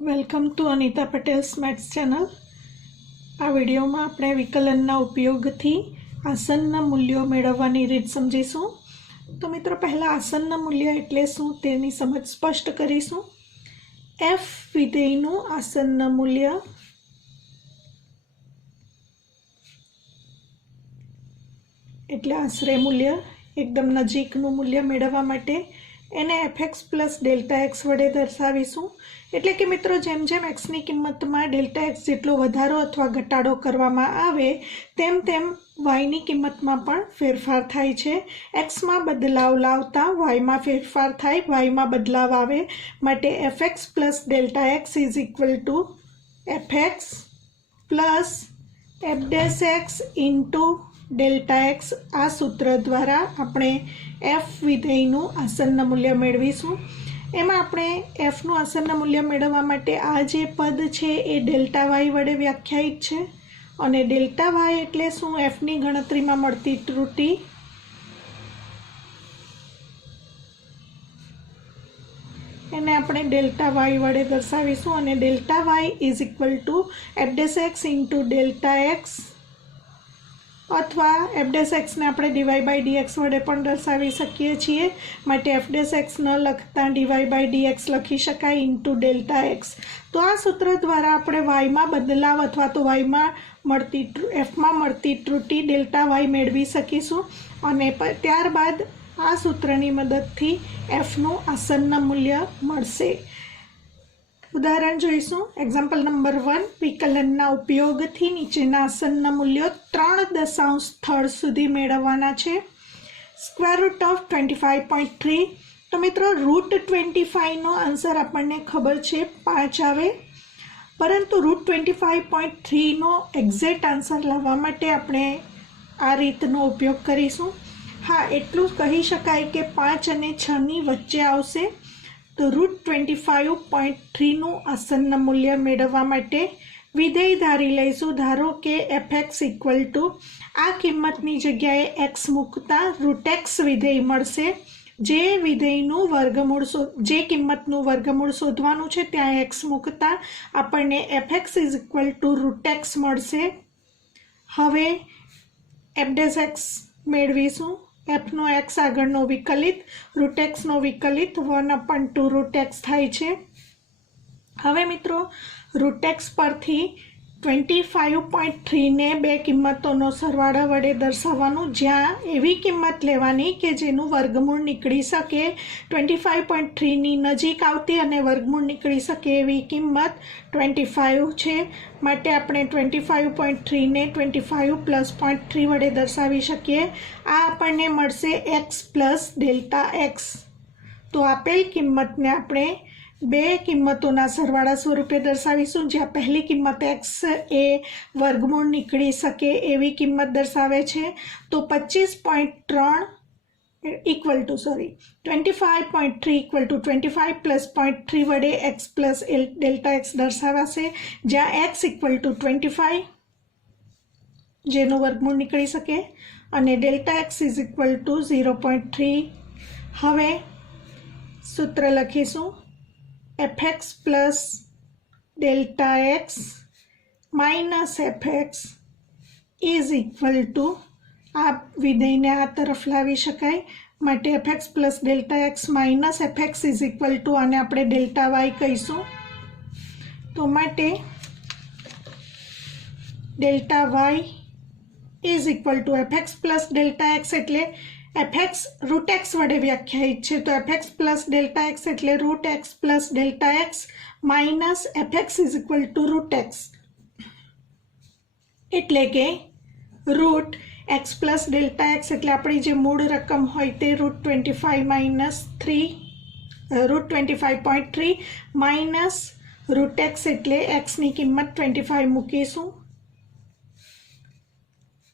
Welcome to Anita Patel's maths channel. आ video में આપણે વિકલનના ઉપયોગથી આસન્ન મૂલ્યો મેળવવાની રીત સમજીશું। તો મિત્રો પહેલા આસન્ન મૂલ્ય એટલે શું તેની સમજ સ્પષ્ટ કરીશું। f વિધેયનું આસન્ન મૂલ્ય એટલે આશરે મૂલ્ય એકદમ નજીકનું મૂલ્ય મેળવવા માટે એને fx પ્લસ ડેલ્ટા x વડે દર્શાવીશું। એટલે કે મિત્રો જેમ જેમ x ની કિંમતમાં ડેલ્ટા x જેટલો વધારો અથવા ઘટાડો કરવામાં આવે તેમ તેમ y ની કિંમતમાં પણ ફેરફાર થાય છે। x માં બદલાવ લાવતા y માં ફેરફાર થાય, y માં બદલાવ આવે માટે fx plus delta x is equal to fx plus f dash x into delta X. आ सूत्र द्वारा आपणे एफ विधेयનું आसन्न मूल्य मेळवीशुं। एमां आपणे एफનું आसन्न मूल्य मेळववा माटे आ जे पद छे ए डेल्टा वाय वडे व्याख्यायित छे अने डेल्टा वाय एटले शुं? एफनी गणतरीमां मळती त्रुटि। एने आपणे डेल्टा वाय वडे दर्शावीशुं अने delta Y is equal to f dash x into delta x अथवा एफ डेश एक्स ने આપણે ડીવાય બાય ડીએક્સ વડે પણ દર્શાવી શકીએ છીએ। માટે એફ ડેશ એક્સ ન લખતા ડીવાય બાય ડીએક્સ લખી શકાય ઇન્ટુ ડેલ્ટા એક્સ। તો આ સૂત્ર દ્વારા આપણે વાયમાં બદલાવ અથવા તો વાયમાં મળતી એફમાં મળતી ત્રુટિ ડેલ્ટા વાય મેળવી શકીશું અને ત્યારબાદ આ સૂત્રની મદદથી એફનું આસન્ન મૂલ્ય મળશે। उदाहरण जोईशुं। एक्जाम्पल नंबर 1 विकलनना उपयोगथी नीचेना आसन्न मूल्यों 3 दशांश स्थळ सुधी मेळववाना छे। Square root of 25.3। तो मित्रों रूट 25 नो आंसर आपने खबर छे 5 आवे, परंतु रूट 25.3 नो एक्जेक्ट आंसर लाववा माटे आपणे आ रीतनो उपयोग करीशुं। हाँ, एटलुं ज कही शकाय के 5 અને 6 ની वच्चे आवशे। तो रूट 25.3 નું આસન્ન મૂલ્ય મેળવવા માટે વિધેય ધારી લઈશું। ધારો કે fx ઇક્વલ ટુ આ કિંમતની જગ્યાએ x મૂકતા રૂટ x વિધેય મળશે। જે વિધેયનું વર્ગમૂળ જે કિંમતનું વર્ગમૂળ શોધવાનું છે ત્યાં x મૂકતા આપણને fx is equal to root x મળશે। હવે f ડેશ x મેળવીશું। एफ नो एक्स आगळनो विकलित रूट एक्स नो विकलित 1/2 रूट एक्स थाय छे। हवे मित्रों रूट एक्स परथी 25.3 ने बे किंमतोनो सरवाळा वडे दर्शाववानुं, ज्यां एवी किंमत लेवानी के जेनुं वर्गमूळ निकळी सके। 25.3 नी नजीक आवती अने वर्गमूळ निकळी सके एवी किंमत 25 छे। माटे आपणे 25.3 ने 25 प्लस 0.3 वडे दर्शावी शकीए। आ आपणने मळशे x प्लस डेल्टा एक्स। तो आपेल किंमतने आपणे बे किंमतोना सरवाळा स्वरूपे दर्शावीशुं, ज्यां पहली किंमत x ए वर्गमूळ निकळी सके एवी किंमत दर्शावे छे। तो 25.3 equal to 25.3 equal to 25 plus 0.3 वडे x प्लस डेल्टा एक्स दर्शावाशे, ज्यां x इक्वल टू 25 जेनो वर्गमूळ निकळी सके अने delta X is equal to 0.3। हवे सूत्र लखीशुं fx plus delta x minus fx is equal to आ विधेय ने आ तरफ लावी शकाय। माटे fx plus delta x minus fx is equal to आने आपणे डेल्टा वाय कहीशुं। तो माटे delta Y is equal to fx plus delta x एटले fx रूट एक्स वडे व्याख्यायित छे। तो fx प्लस डेल्टा एक्स एटले root x plus delta x minus fx is equal to root x एटले के root x plus delta x एटले आपणी जे मूळ रकम होय ते root 25 minus 3 root 25.3 minus root x एटले एक्स नी किंमत 25 मूकीशुं।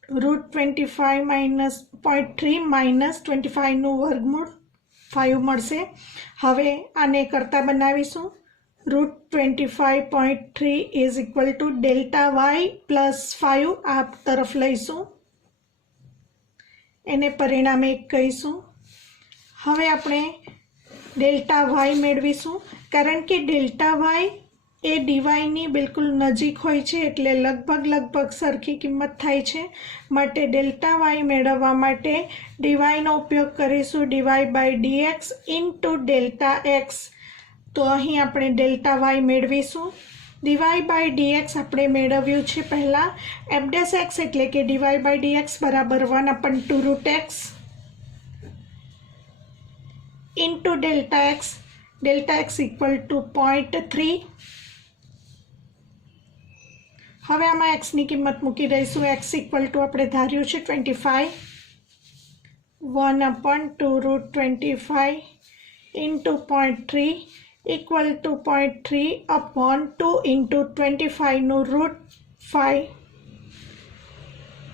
रूट 25 माइनस 0.3 माइनस 25 નું વર્ગમૂળ 5 મળશે। હવે આને કરતા બનાવીશું। Root 25.3 is equal to delta y plus 5 आ तरफ लईशुं, एने परिणाम 1 कहीशुं। हवे आपणे डेल्टा वाय मेळवीशुं, कारण के डेल्टा वाय એ ડીવાયની બિલકુલ નજીક હોય છે, એટલે લગભગ સરખી કિંમત થાય છે. માટે ડેલ્ટા વાય મેળવવા માટે ડીવાયનો ઉપયોગ કરીશું, dy by dx into delta x. તો અહીં આપણે ડેલ્ટા વાય મેળવીશું. ડીવાય બાય ડીએક્સ આપણે મેળવ્યું છે પહેલાં. એફ ડેશ એક્સ એટલે કે ડીવાય બાય ડીએક્સ બરાબર 1/2 root x into delta x equal to 0.3. હવે આમાં એક્સની કિંમત મૂકી દઈશું. એક્સ ઇક્વલ ટુ આપણે ધાર્યું છે 25, 1/2 root 25 into 0.3 equal to 0.3/2 into 25નું રૂટ 5,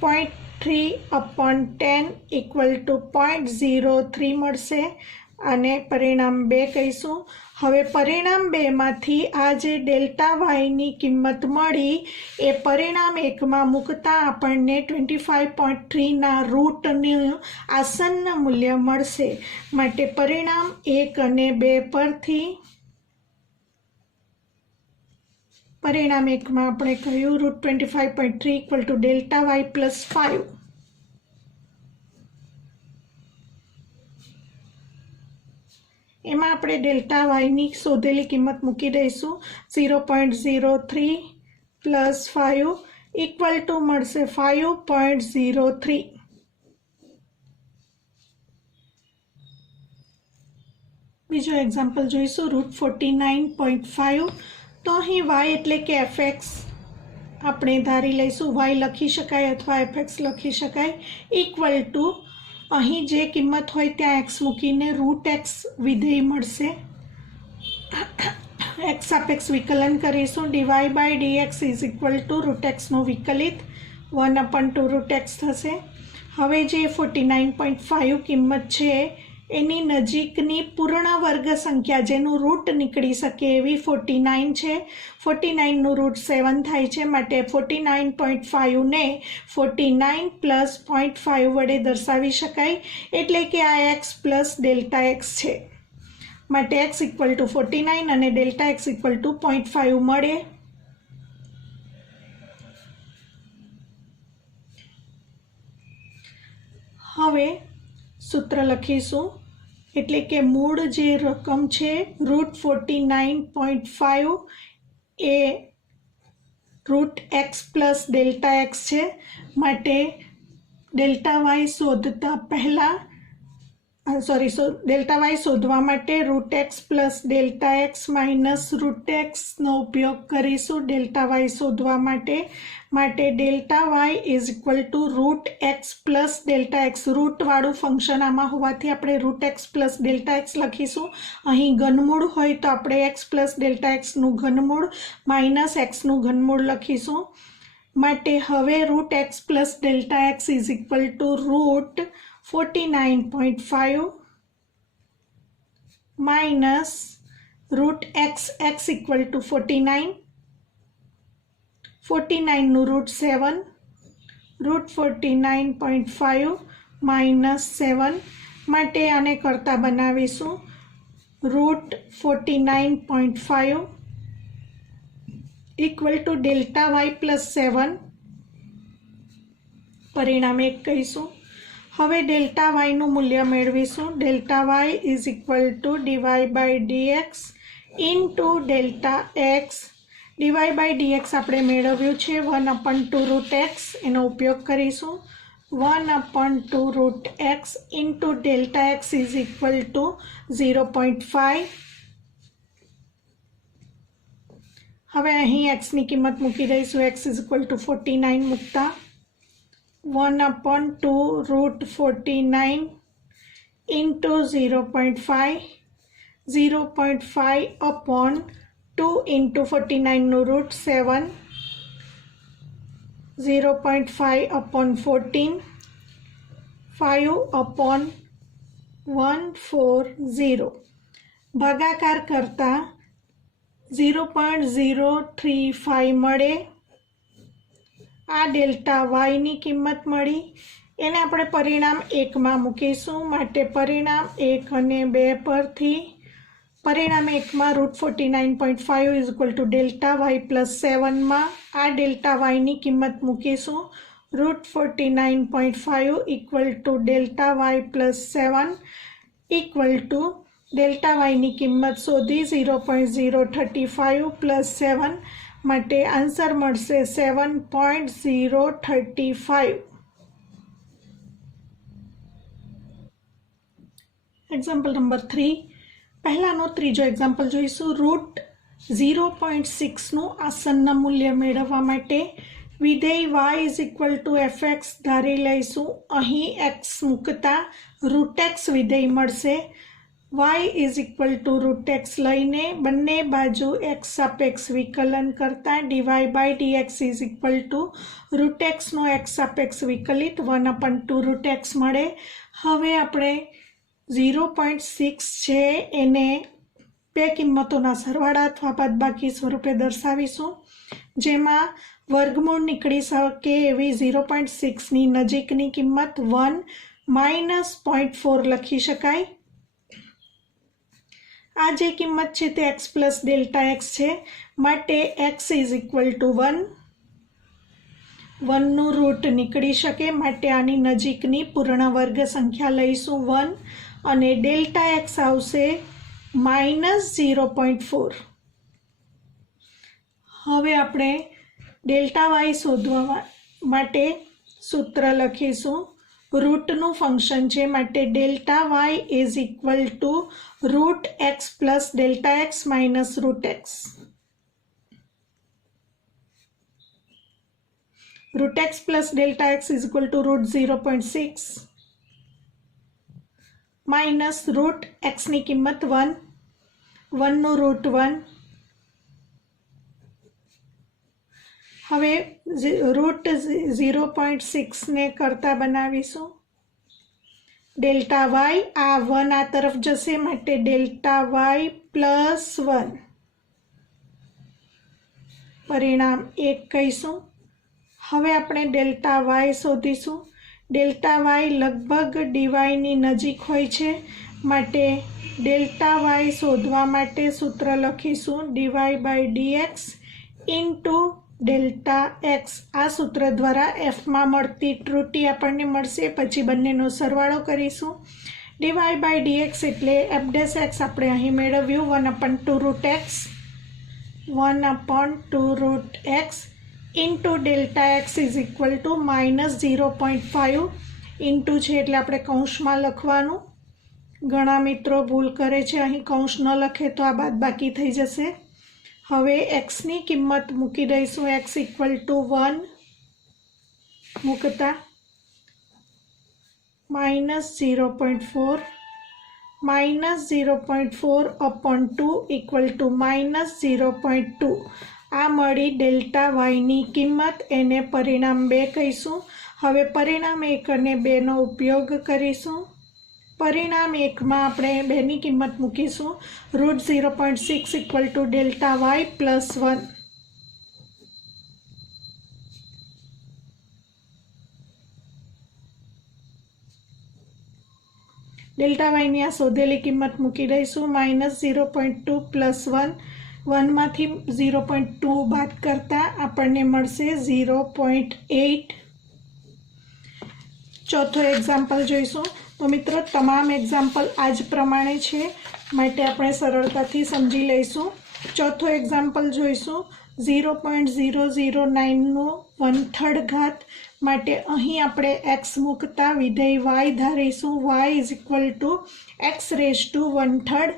0.3/10 ઇક્વલ ટુ 0.03 મળશે અને પરિણામ 2 કહીશું. હવે પરિણામ 2માંથી આ જે ડેલ્ટા વાયની કિંમત મળી એ પરિણામ 1માં મૂકતા આપણને 25.3ના રૂટનું આસન્ન મૂલ્ય મળશે. માટે પરિણામ 1 અને 2 પરથી પરિણામ 1માં આપણે કહ્યું root 25.3 equal to delta y plus 5. એમાં આપણે ડેલ્ટા વાયની શોધેલી કિંમત મૂકી દઈશું. 0.03 પ્લસ 5 ઇક્વલ ટુ મળશે 5.03. બીજો એક્ઝામ્પલ જોઈશું, રૂટ 49.5. તો અહીં વાય એટલે કે એફએક્સ આપણે ધારી લઈશું. વાય લખી શકાય અથવા એફએક્સ લખી શકાય. ઇક્વલ ટુ અહીં જે કિંમત હોય ત્યાં એક્સ મૂકીને રૂટ એક્સ વિધેય મળશે. એક્સ સાપેક્ષ વિકલન કરીશું. Dy by dx is equal to root એક્સનું વિકલિત 1/2 રૂટ એક્સ થશે. હવે જે 49.5 કિંમત છે એની નજીકની પૂર્ણ વર્ગ સંખ્યા જેનું રૂટ નીકળી શકે એવી 49 છે. 49નું રૂટ 7 થાય છે. માટે 49.5ને 49 પ્લસ 0.5 વડે દર્શાવી શકાય. એટલે કે આ એક્સ પ્લસ ડેલ્ટા એક્સ છે. માટે એક્સ ઇક્વલ ટુ 49 અને ડેલ્ટા એક્સ ઇક્વલ ટુ 0.5 મળે. હવે સૂત્ર લખીશું. એટલે કે મૂળ જે રકમ છે રૂટ 49.5 એ root x plus delta X છે. માટે ડેલ્ટા વાય શોધતા પહેલાં ડેલ્ટા વાય શોધવા માટે root x plus delta x minus root એક્સનો ઉપયોગ કરીશું ડેલ્ટા વાય શોધવા માટે. Delta y is equal to root x plus delta x. રૂટવાળું ફંક્શન આમાં હોવાથી આપણે root x plus delta x લખીશું. અહીં ઘનમૂળ હોય તો આપણે એક્સ પ્લસ ડેલ્ટા એક્સનું ઘનમૂળ માઇનસ એક્સનું ઘનમૂળ લખીશું. માટે હવે root x plus delta x is equal to root 49.5 minus root x equal to 49, 49નું રૂટ 7, રૂટ 49.5 minus 7. માટે આને કરતા બનાવીશું. Root 49.5 equal to delta y plus 7 પરિણામ 1 કહીશું. હવે ડેલ્ટા વાયનું મૂલ્ય મેળવીશું. Delta y is equal to DY by dx into delta x. Dy by dx આપણે મેળવ્યું છે 1/2 રૂટ એક્સ. એનો ઉપયોગ કરીશું. 1/2 root x into delta x is equal two 0.5. હવે અહીં એક્સની કિંમત મૂકી દઈશું. એક્સ ઇઝ ઇક્વલ ટુ 49 મૂકતા 1/2 રૂટ 49 into 0.5, 0.5/2 into 49નું રૂટ 7, 0.5/14, 5/140. ભાગાકાર કરતા 0.035 મળે. આ ડેલ્ટા વાયની કિંમત મળી. એને આપણે પરિણામ 1માં મૂકીશું. માટે પરિણામ 1 અને 2 પરથી પરિણામે એકમાં √49.5 is equal to delta y plus 7માં આ ડેલ્ટા વાયની કિંમત મૂકીશું. √49.5 equal to delta y plus 7 equal to delta વાયની કિંમત શોધી 0.035 પ્લસ 7 માટે આન્સર મળશે 7.035. Example number 3. પહેલાનો ત્રીજો એક્ઝામ્પલ જોઈશું. √0.6નું આસન્ન મૂલ્ય મેળવવા માટે વિધેય y is equal to fx ધારી લઈશું. અહીં x મૂકતા √x વિધેય મળશે. y is equal to √x લઈને બંને બાજુ x સાપેક્ષ વિકલન કરતા dy/dx ઇઝ ઇક્વલ ટુ √xનો x સાપેક્ષ વિકલિત 1/2 √x મળે. હવે આપણે 0.6 છે એને બે કિંમતોના સરવાળા અથવા બાદબાકી સ્વરૂપે દર્શાવીશું, જેમાં વર્ગમૂળ નીકળી શકે એવી 0.6ની નજીકની કિંમત 1 -0.4 લખી શકાય. આ જે કિંમત છે તે x પ્લસ ડેલ્ટા x છે, માટે x ઇઝ ઇક્વલ ટુ 1. 1નું રૂટ નીકળી શકે, માટે આની નજીકની પૂર્ણ વર્ગ સંખ્યા લઈશું 1 અને ડેલ્ટા x આવશે -0.4. હવે આપણે ડેલ્ટા વાય શોધવા માટે સૂત્ર લખીશું. રૂટનું ફંક્શન છે, માટે delta y is equal to √x plus delta x minus √x. √x plus delta x is equal to √0.6 minus √xની કિંમત 1, 1નું રૂટ 1. હવે √0.6ને કરતા બનાવીશું. ડેલ્ટા વાય આ 1 આ તરફ જશે, માટે ડેલ્ટા વાય પ્લસ 1. પરિણામ 1 કહીશું. હવે આપણે ડેલ્ટા વાય શોધીશું. ડેલ્ટા વાય લગભગ ડીવાયની નજીક હોય છે, માટે ડેલ્ટા વાય શોધવા માટે સૂત્ર લખીશું dy/dx ઇન્ટુ ડેલ્ટા x. આ સૂત્ર દ્વારા fમાં મળતી ત્રુટિ આપણને મળશે, પછી બંનેનો સરવાળો કરીશું. dy/dx એટલે f' આપણે અહીં મેળવ્યું 1/2 √x, 1/2 √x into delta x is equal two -0.5 into છે એટલે આપણે કૌંસમાં લખવાનું. ઘણા મિત્રો ભૂલ કરે છે, અહીં કૌંસ ન લખે તો આ બાદબાકી થઈ જશે. હવે xની કિંમત મૂકી દઈશું. x ઇક્વલ ટુ 1 મૂકતા -0.4 -0.4/2 ઇક્વલ ટુ -0.2. આ મળી ડેલ્ટા વાયની કિંમત, એને પરિણામ 2 કહીશું. હવે પરિણામ 1 અને 2નો ઉપયોગ કરીશું. પરિણામ 1માં આપણે 2ની કિંમત મૂકીશું. √0.6 equal to delta y plus 1. Delta વાયની આ શોધેલી કિંમત મૂકી દઈશું. -0.2 પ્લસ 1. 1માંથી 0.2 બાદ કરતા આપણને મળશે 0.8. ચોથો એક્ઝામ્પલ જોઈશું. તો મિત્રો તમામ એક્ઝામ્પલ આ જ પ્રમાણે છે, માટે આપણે સરળતાથી સમજી લઈશું. ચોથો એક્ઝામ્પલ જોઈશું. 0.009નું 1/3 ઘાત, માટે અહીં આપણે x મૂકતા વિધેય y ધારીશું. y is equal two x⁻1/3.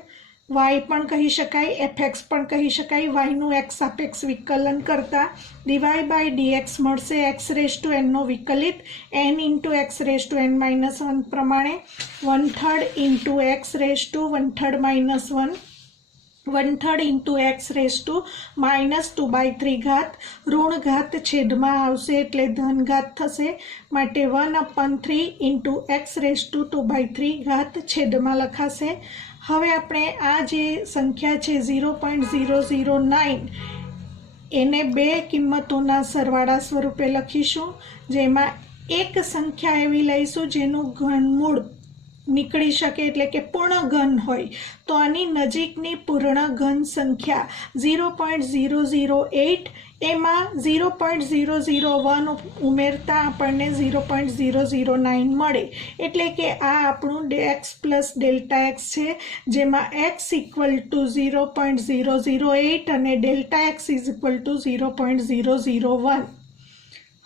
y પણ કહી શકાય, fx પણ કહી શકાય. yનું x સાપેક્ષ વિકલન કરતા dy/dx મળશે x⁻n નો વિકલિત n ઇન્ટુ x⁻n-1 પ્રમાણે 1/3 ઇન્ટુ x⁻1/3 1/3 ઇન્ટુ x⁻2/3 ઘાત. ઋણ ઘાત છેદમાં આવશે એટલે ધન ઘાત થશે, માટે 1/3 ઇન્ટુ x⁻2/3 ઘાત છેદમાં લખાશે. હવે આપણે આ જે સંખ્યા છે 0.009 એને બે કિંમતોના સરવાળા સ્વરૂપે લખીશું, જેમાં એક સંખ્યા એવી લઈશું જેનું ઘનમૂળ નીકળી શકે એટલે કે પૂર્ણ ઘન હોય તો આની નજીકની પૂર્ણ ઘન સંખ્યા 0.008 એમાં 0.001 ઉમેરતા આપણને 0.009 મળે એટલે કે આ આપણું x પ્લસ ડેલ્ટા એક્સ છે જેમાં x ઇક્વલ ટુ 0.008 અને delta x is equal to 0.001.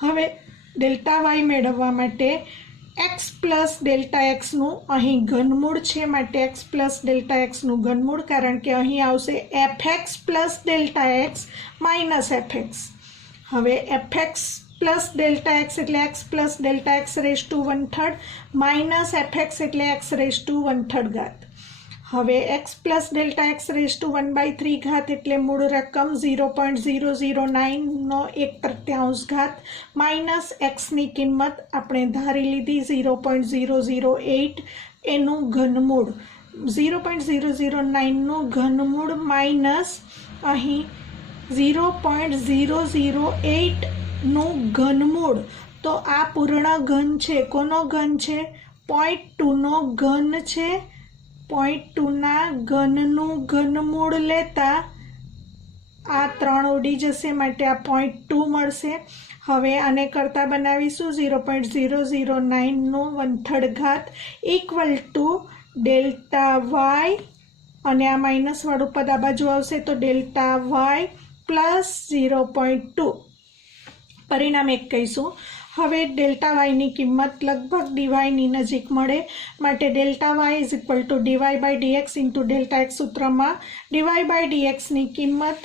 હવે ડેલ્ટા વાય મેળવવા માટે x પ્લસ ડેલ્ટા એક્સનું અહીં ઘનમૂળ છે માટે x પ્લસ ડેલ્ટા એક્સનું ઘનમૂળ કારણ કે અહીં આવશે fx plus delta x minus fx. હવે fx પ્લસ ડેલ્ટા એક્સ એટલે x plus delta x raise to 1/3 minus fx એટલે x રેઝ ટુ 1/3 ઘાત. હવે x plus delta x raise to 1/3 ઘાત એટલે મૂળ રકમ 0.009નો 1/3 ઘાત માઇનસ એક્સની કિંમત આપણે ધારી લીધી 0.008 એનું ઘનમૂળ 0.009નું ઘનમૂળ માઇનસ અહીં 0.008નું ઘનમૂળ. તો આ પૂર્ણ ઘન છે. કોનો ઘન છે? 0.2નો ઘન છે. 0.2ના ઘનનું ઘનમૂળ લેતા આ 3 ઉડી જશે માટે આ 0.2 મળશે. હવે આને કરતા બનાવીશું 0.009નું 1/3 ઘાત ઇક્વલ ટુ ડેલ્ટા વાય અને આ માઇનસવાળું પદ આ બાજુ આવશે તો ડેલ્ટા વાય પ્લસ 0.2 પરિણામ 1 કહીશું. હવે ડેલ્ટા વાયની કિંમત લગભગ ડીવાયની નજીક મળે માટે delta y is equal to DY by dx into delta x સૂત્રમાં ડીવાય બાય ડીએક્સની કિંમત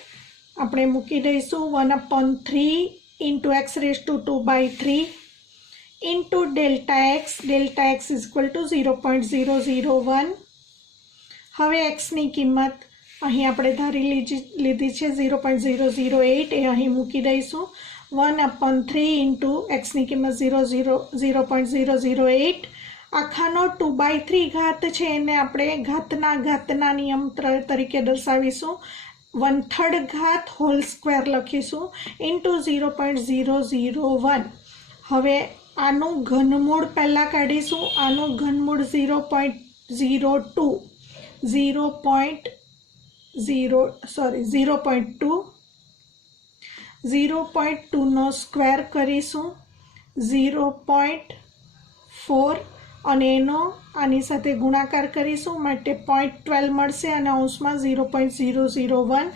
આપણે મૂકી દઈશું 1/3 into x raise to 2/3 into delta x is equal to 0.001. હવે એક્સની કિંમત અહીં આપણે ધારી લીધી છે 0.008 એ અહીં મૂકી દઈશું 1/3 ઇન્ટુ એક્સની કિંમત 0.008 આખાનો 2/3 ઘાત છે એને આપણે ઘાતના નિયમ તરીકે દર્શાવીશું 1/3 ઘાત હોલ સ્ક્વેર લખીશું ઇન્ટુ 0.001. હવે આનું ઘનમૂળ પહેલાં કાઢીશું. આનું ઘનમૂળ 0.2નો સ્ક્વેર કરીશું 0.4 અને એનો આની સાથે ગુણાકાર કરીશું માટે 0.12 મળશે અને અંશમાં 0.001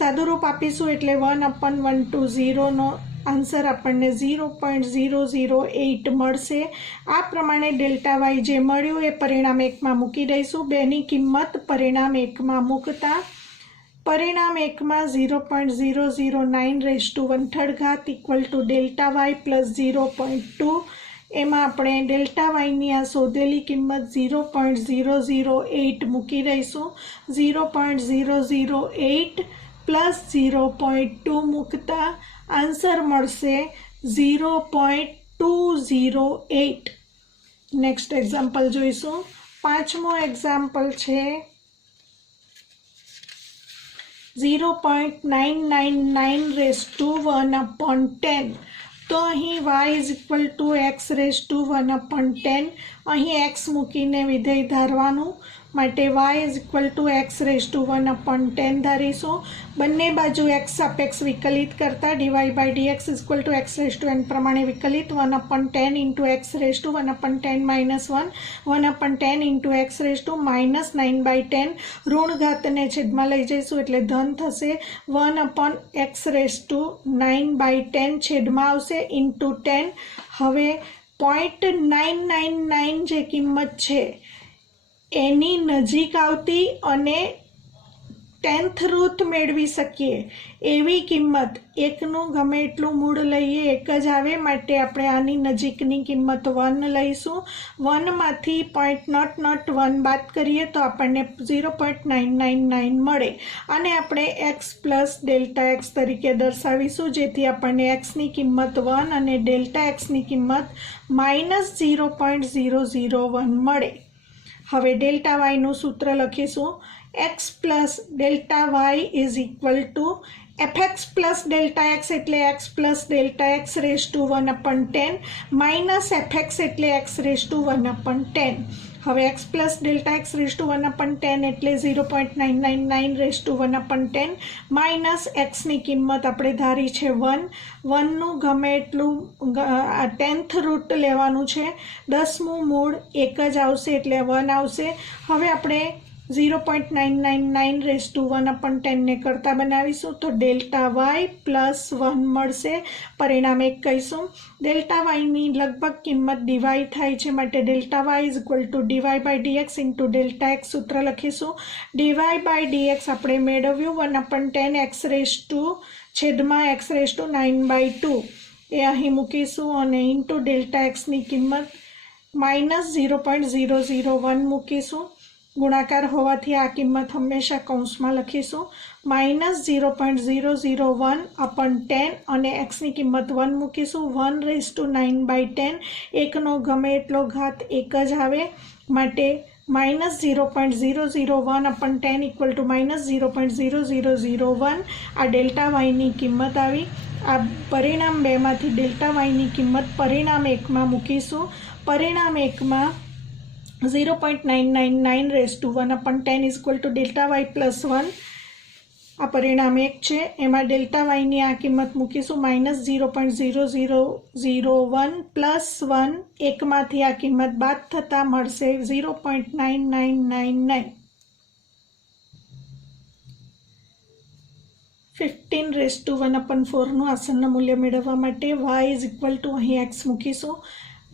સાદુરૂપ આપીશું એટલે 1/120નો આન્સર આપણને 0.008 મળશે. આ પ્રમાણે ડેલ્ટા વાય જે મળ્યું એ પરિણામ 1માં મૂકી દઈશું. બેની કિંમત પરિણામ 1માં મૂકતા પરિણામ 1માં 0.009 રેઝ ટુ 1/3 ઘાત equal to delta y plus 0.2 એમાં આપણે ડેલ્ટા વાયની આ શોધેલી કિંમત 0.008 મૂકી દઈશું. 0.008 પ્લસ 0.2 મૂકતા આન્સર મળશે 0.208. નેક્સ્ટ એક્ઝામ્પલ જોઈશું. 5મો એક્ઝામ્પલ છે 0.999 રેઝ ટુ 1/10. તો અહીં y is equal to x raise to 1/10 અહીં એક્સ મૂકીને વિધેય ધારવાનું માટે y is equal to x raise to 1/10 ધારીશું. બંને બાજુ એક્સ સાપેક્ષ વિકલિત કરતા d y by dx is equal to x raise to n પ્રમાણે વિકલિત 1/10 into x raise to 1/10 minus 1/10 into x raise to minus 9/10 ઋણ ઘાતને છેદમાં લઈ જઈશું એટલે ધન થશે 1/x રેઝ ટુ 9/10 છેદમાં આવશે ઇન્ટુ 10. હવે 0.999 જે કિંમત છે એની નજીક આવતી અને 10th રૂટ મેળવી શકીએ એવી કિંમત એકનું ગમે એટલું મૂળ લઈએ એક જ આવે માટે આપણે આની નજીકની કિંમત 1 લઈશું. 1માંથી 0.001 બાદ કરીએ તો આપણને 0.999 મળે અને આપણે x પ્લસ ડેલ્ટા એક્સ તરીકે દર્શાવીશું જેથી આપણને એક્સની કિંમત 1 અને ડેલ્ટા એક્સની કિંમત માઇનસ 0.001 મળે. હવે ડેલ્ટા વાયનું સૂત્ર લખીશું x plus delta y is equal to fx plus delta x એટલે x plus delta x raise to 1/10 minus fx એટલે x રેઝ ટુ 1/10. હવે x plus delta x raise to 1/10 એટલે 0.999 રેસ ટુ 1/10 માઇનસ એક્સની કિંમત આપણે ધારી છે 1નું ગમે એટલું 10th રૂટ લેવાનું છે, 10મું મૂળ 1 જ આવશે એટલે 1 આવશે. હવે આપણે 0.999 રેસ ટુ 1/10 ને કરતા બનાવીશું તો ડેલ્ટા વાય પ્લસ 1 મળશે, પરિણામ 1 કહીશું. ડેલ્ટા વાયની લગભગ કિંમત ડિવાઈ થાય છે માટે delta y is equal to DY by dx into delta x સૂત્ર લખીશું. ડીવાય બાય ડીએક્સ આપણે મેળવ્યું 1/10 એક્સ રેસ ટુ છેદમાં એક્સ રેસ ટુ 9/2 એ અહીં મૂકીશું અને ઇન્ટુ ડેલ્ટા એક્સની કિંમત માઇનસ 0.001 મૂકીશું. ગુણાકાર હોવાથી આ કિંમત હંમેશા કૌંસમાં લખીશું. માઇનસ 0.001/10 અને એક્સની કિંમત 1 મૂકીશું. 1 રેસ ટુ 9/10 એકનો ગમે એટલો ઘાત 1 જ આવે માટે માઇનસ 0.001/10 ઇક્વલ ટુ માઇનસ 0.0001 આ ડેલ્ટા વાયની કિંમત આવી. આ પરિણામ 2માંથી ડેલ્ટા વાયની કિંમત પરિણામ 1માં મૂકીશું. પરિણામ 1માં 0.999 raise to 1/10 is equal to delta y plus 1 આ પરિણામ 1 છે. એમાં ડેલ્ટા વાયની આ કિંમત મૂકીશું માઇનસ 0.0001 પ્લસ 1 એકમાંથી આ કિંમત બાદ થતાં મળશે 0.9999. 15 રેસ ટુ 1/4નું આસન્ન મૂલ્ય મેળવવા માટે y ઇઝ ઇક્વલ ટુ અહીં x મૂકીશું.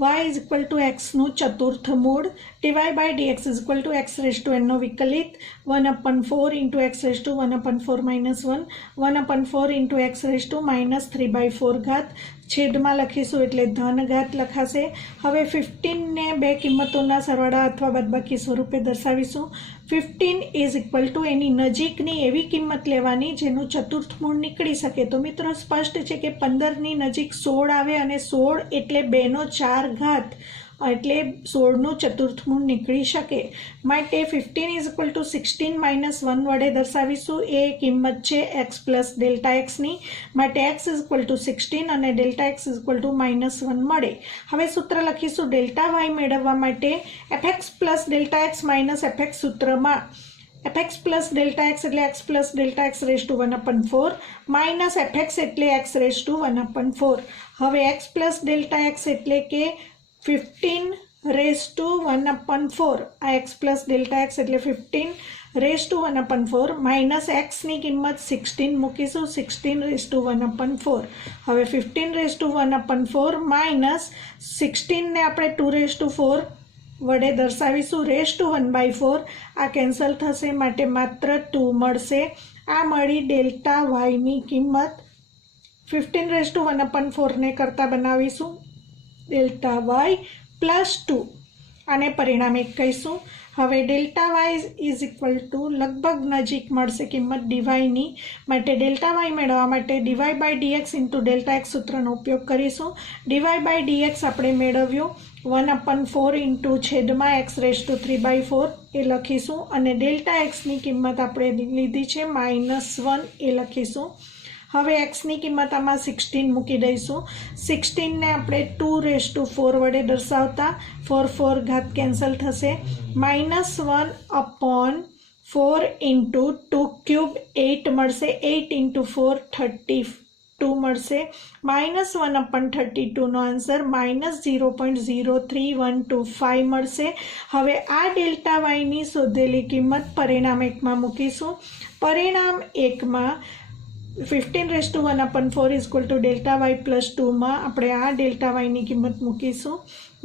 y ઇઝ ઇક્વલ ટુ એક્સનું ચતુર્થ મૂળ, dy by dx is equal to x raise to એનનો વિકલિત 1/4 into x raise to 1/4 minus 1 1/4 into x raise to minus 3/4 ઘાત છેદમાં લખીશું એટલે ધન ઘાત લખાશે. હવે 15ને બે કિંમતોના સરવાળા અથવા બાદબાકી સ્વરૂપે દર્શાવીશું. 15 ઇઝ ઇક્વલ ટુ એની નજીકની એવી કિંમત લેવાની જેનું ચતુર્થ મૂળ નીકળી શકે. તો મિત્રો સ્પષ્ટ છે કે 15ની નજીક 16 આવે અને 16 એટલે 2/4 ઘાત એટલે 16નું ચતુર્થ મૂળ નીકળી શકે. માટે 15 ઇઝ ઇક્વલ ટુ 16 માઇનસ 1 વડે દર્શાવીશું. એ કિંમત છે એક્સ પ્લસ ડેલ્ટા એક્સની માટે એક્સ ઇઝ ઇક્વલ ટુ 16 અને delta x is equal to -1 મળે. હવે સૂત્ર લખીશું. ડેલ્ટા વાય મેળવવા માટે FX plus delta x minus FX સૂત્રમાં એફએક્સ પ્લસ ડેલ્ટા એક્સ એટલે x plus delta x raise to 1/4 minus FX એટલે એક્સ રેસ ટુ 1/4. હવે એક્સ પ્લસ ડેલ્ટા એક્સ એટલે કે 15 રેસ ટુ 1/4 આ એક્સ પ્લસ ડેલ્ટા એક્સ એટલે 15 raise to 1/4 minus એક્સની કિંમત 16 મૂકીશું. 16 રેસ ટુ 1/4. હવે 15 રેસ ટુ 1/4 માઇનસ 16ને આપણે 2 રેસ ટુ 4 વડે દર્શાવીશું. રેસ ટુ 1/4 આ કેન્સલ થશે માટે માત્ર 2 મળશે. આ મળી ડેલ્ટા વાયની કિંમત. 15 રેસ ટુ 1/4ને કરતાં બનાવીશું ડેલ્ટા વાય પ્લસ 2 આને પરિણામ 1 કહીશું. હવે delta y is equal to લગભગ નજીક મળશે કિંમત ડીવાયની માટે ડેલ્ટા વાય મેળવવા માટે d y by dx into delta x સૂત્રનો ઉપયોગ કરીશું. ડીવાય બાય ડીએક્સ આપણે મેળવ્યું 1/4 ઇન્ટુ છેદમાં એક્સ રેસ ટુ 3/4 એ લખીશું અને ડેલ્ટા એક્સની કિંમત આપણે લીધી છે -1 એ લખીશું. હવે એક્સની કિંમત આમાં 16 મૂકી દઈશું. 16ને આપણે 2 રેસ ટુ 4 વડે દર્શાવતા 4 ઘાત કેન્સલ થશે. -1/4 ઇન્ટુ 2 ક્યુબ 8 મળશે. 8 ઇન્ટુ 4 32 મળશે. -1/32નો આન્સર -0.03125 મળશે. હવે આ ડેલ્ટા વાયની શોધેલી કિંમત પરિણામ 1માં મૂકીશું. પરિણામ 1માં 15 raise to 1/4 is equal to delta y plus 2માં આપણે આ ડેલ્ટા વાયની કિંમત મૂકીશું.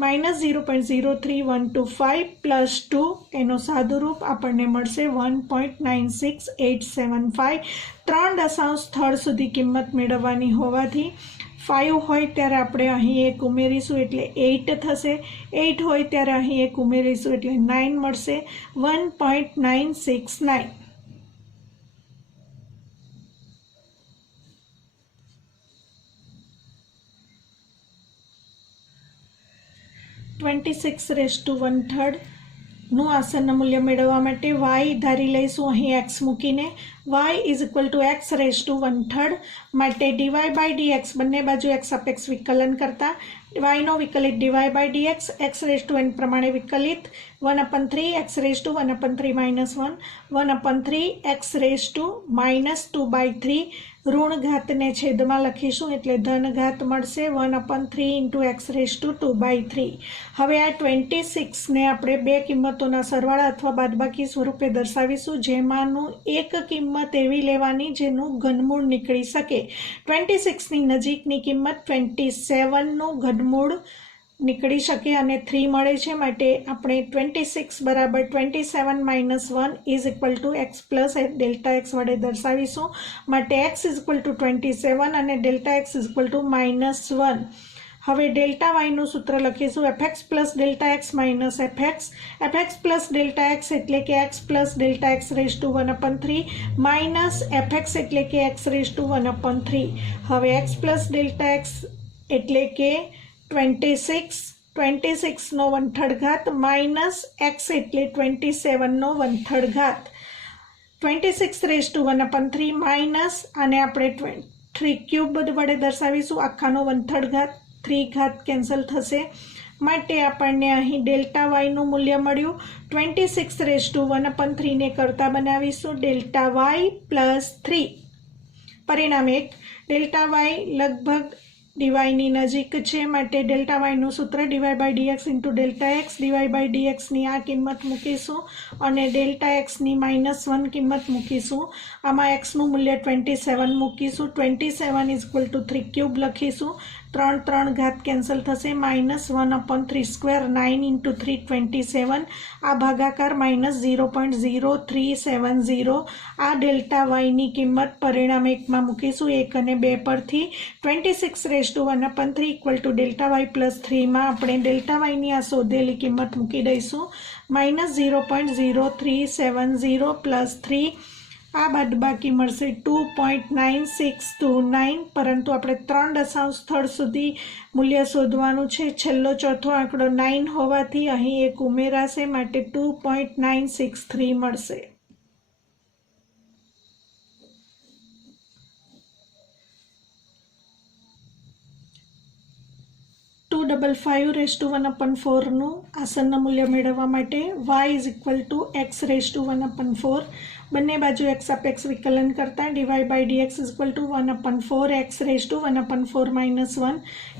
-0.03125 પ્લસ 2 એનો સાદુરૂપ આપણને મળશે 1.96875. 3 દશાંશ સ્થળ સુધી કિંમત મેળવવાની હોવાથી 5 હોય ત્યારે આપણે અહીં 1 ઉમેરીશું એટલે 8 થશે. 8 હોય ત્યારે અહીં 1 ઉમેરીશું એટલે 9 મળશે. 1.969. 26 રેસ ટુ 1/3નું આસન્ન મૂલ્ય મેળવવા માટે y ધારી લઈશું અહીં x મૂકીને. y is equal to x raise to 1/3 માટે ડીવાય બાય ડીએક્સ બંને બાજુ એક્સ અપેક્ષ વિકલન કરતા વાયનો વિકલિત d y by d x x raise to n પ્રમાણે વિકલિત 1/3 x raise to 1/3 minus 1/3 x raise to -2/3 ઋણ ઘાતને છેદમાં લખીશું એટલે ધન ઘાત મળશે 1/3 ઇન્ટુ એક્સ રેઝ ટુ 2/3. હવે આ 26ને આપણે બે કિંમતોના સરવાળા અથવા બાદબાકી સ્વરૂપે દર્શાવીશું, જેમાંનું એક કિંમત એવી લેવાની જેનું ઘનમૂળ નીકળી શકે. 26ની નજીકની કિંમત 27નું ઘનમૂળ નીકળી શકે અને 3 મળે છે, માટે આપણે 26 બરાબર 27 minus 1 is equal to x plus delta x વડે દર્શાવીશું. માટે એક્સ ઇઝ ઇક્વલ ટુ 27 અને delta x is equal to -1. હવે ડેલ્ટા વાયનું સૂત્ર લખીશું f x plus delta x minus FX. FX plus delta x એટલે કે x plus delta x raise to 1/3 minus FX એટલે કે એક્સ રેઝ ટુ 1/3. હવે એક્સ પ્લસ ડેલ્ટા એક્સ એટલે કે 26નો 1/3 ઘાત માઇનસ એક્સ એટલે 27નો 1/3 ઘાત. 26 રેઝ ટુ 1/3 માઇનસ આને આપણે 3 ક્યુબ વડે દર્શાવીશું, આખાનો 1/3 ઘાત, 3 ઘાત કેન્સલ થશે, માટે આપણને અહીં ડેલ્ટા વાયનું મૂલ્ય મળ્યું. 26 રેઝ ટુ 1/3ને કરતા બનાવીશું ડેલ્ટા વાય પ્લસ 3. પરિણામ 1. ડેલ્ટા વાય લગભગ ડીવાયની નજીક છે, માટે ડેલ્ટા વાયનું સૂત્ર dy by dx into delta x. Dy by ડીએક્સની આ કિંમત મૂકીશું અને ડેલ્ટા એક્સની -1 કિંમત મૂકીશું. આમાં એક્સનું મૂલ્ય 27 મૂકીશું. 27 ઇઝ ઇક્વલ ટુ 3 ક્યુબ લખીશું, 3 ઘાત કેન્સલ થશે, -1/3², 9 ઇન્ટુ 3 27. આ ભાગાકાર -0.0370. આ ડેલ્ટા વાયની કિંમત પરિણામ 1માં મૂકીશું 1 અને 2 પરથી. 26 raise to 1/3 equal to delta y plus 3માં આપણે ડેલ્ટા વાયની આ શોધેલી કિંમત મૂકી દઈશું -0.0370 પ્લસ 3. આ બાદબાકી મળશે 2.9629, પરંતુ આપણે 3 દશાંશ સ્થળ સુધી મૂલ્ય શોધવાનું છે. છેલ્લો ચોથો આંકડો 9 હોવાથી અહીં એક ઉમેરાશે, માટે 2.963 મળશે. 255 રેઝ ટુ 1/4નું આસન્ન મૂલ્ય મેળવવા માટે y is equal to x raise to 1/4 બંને બાજુ એક્સ અપેક્ષ વિકલન કરતા d y by dx is equal to 1/4 x raise to 1/4 minus 1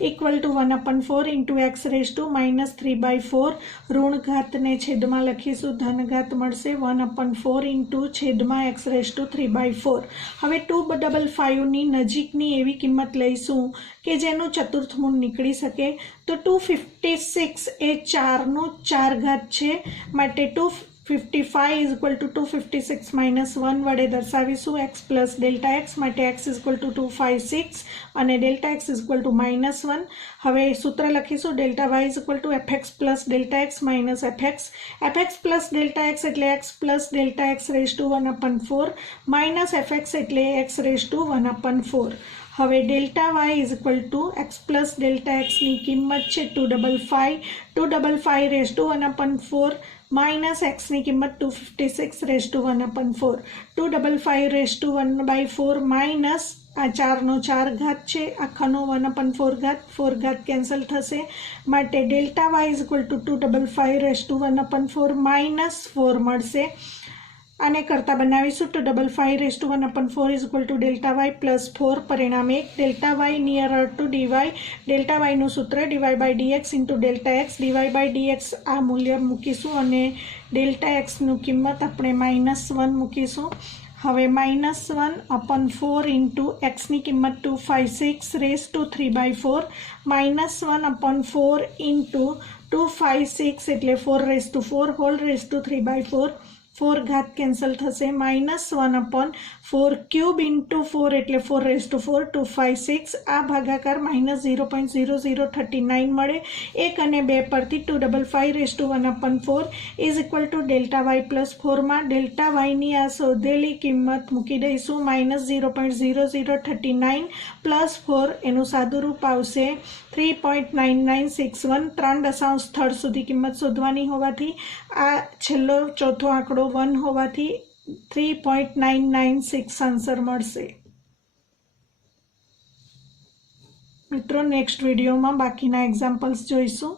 equal to 1/4 into x raise to -3/4. ઋણ ઘાતને છેદમાં લખીશું, ધન ઘાત મળશે 1/4 ઇન્ટુ છેદમાં એક્સ રેઝ ટુ 3/4. હવે 255ની નજીકની એવી કિંમત લઈશું કે જેનું ચતુર્થ મૂળ નીકળી શકે. તો 256 એ 4નું 4 ઘાત છે, માટે 255 ઇઝ ઇક્વલ ટુ 256 માઇનસ 1 વડે દર્શાવીશું એક્સ પ્લસ ડેલ્ટા એક્સ. માટે એક્સ ઇઝ ઇક્વલ ટુ 256 અને delta x is equal to -1. હવે સૂત્ર લખીશું delta y is equal to fx plus delta x minus FX. FX plus delta x એટલે x plus delta x raise to 1/4 minus FX એટલે x raise to 1/4. હવે delta y is equal to x plus delta એક્સની કિંમત છે 255 raise to 1/4 minus એક્સની કિંમત 256 raise to 1/4. 255 raise to 1/4 minus આ 4નો 4 ઘાત છે, આખાનો 1/4 ઘાત, 4 ઘાત કેન્સલ થશે, માટે delta y is equal to 255 raise to 1/4 minus 4 મળશે. આને કરતા બનાવીશું 255 raise to 1/4 is equal to delta y plus 4. પરિણામ 1. Delta y nearer to dy. Delta વાયનું સૂત્ર dy by dx into delta x. Dy by dx આ મૂલ્ય મૂકીશું અને ડેલ્ટા એક્સનું કિંમત આપણે -1 મૂકીશું. હવે -1/4 ઇન્ટુ એક્સની કિંમત 256 રેઝ ટુ 3/4 -1/4 ઇન્ટુ 256 એટલે 4 raise to 4 whole raise to 3/4. 4 ઘાત કેન્સલ થશે, -1/4 ક્યુબ ઇન્ટુ 4 એટલે 4 રેઝ ટુ 4 256. આ ભાગાકાર -0.0039 મળે. 1 અને 2 પરથી 255 raise to 1/4 is equal to delta y plus 4માં ડેલ્ટા વાયની આ શોધેલી કિંમત મૂકી દઈશું -0.0039 પ્લસ 4. એનું સાદું રૂપ આવશે 3.9961. 3 દશાંશ સ્થળ સુધી કિંમત શોધવાની હોવાથી આ છેલ્લો ચોથો આંકડો 1 હોવાથી 3.996 આન્સર મળશે. મિત્રો નેક્સ્ટ વિડીયોમાં બાકીના એક્ઝામ્પલ્સ જોઈશું.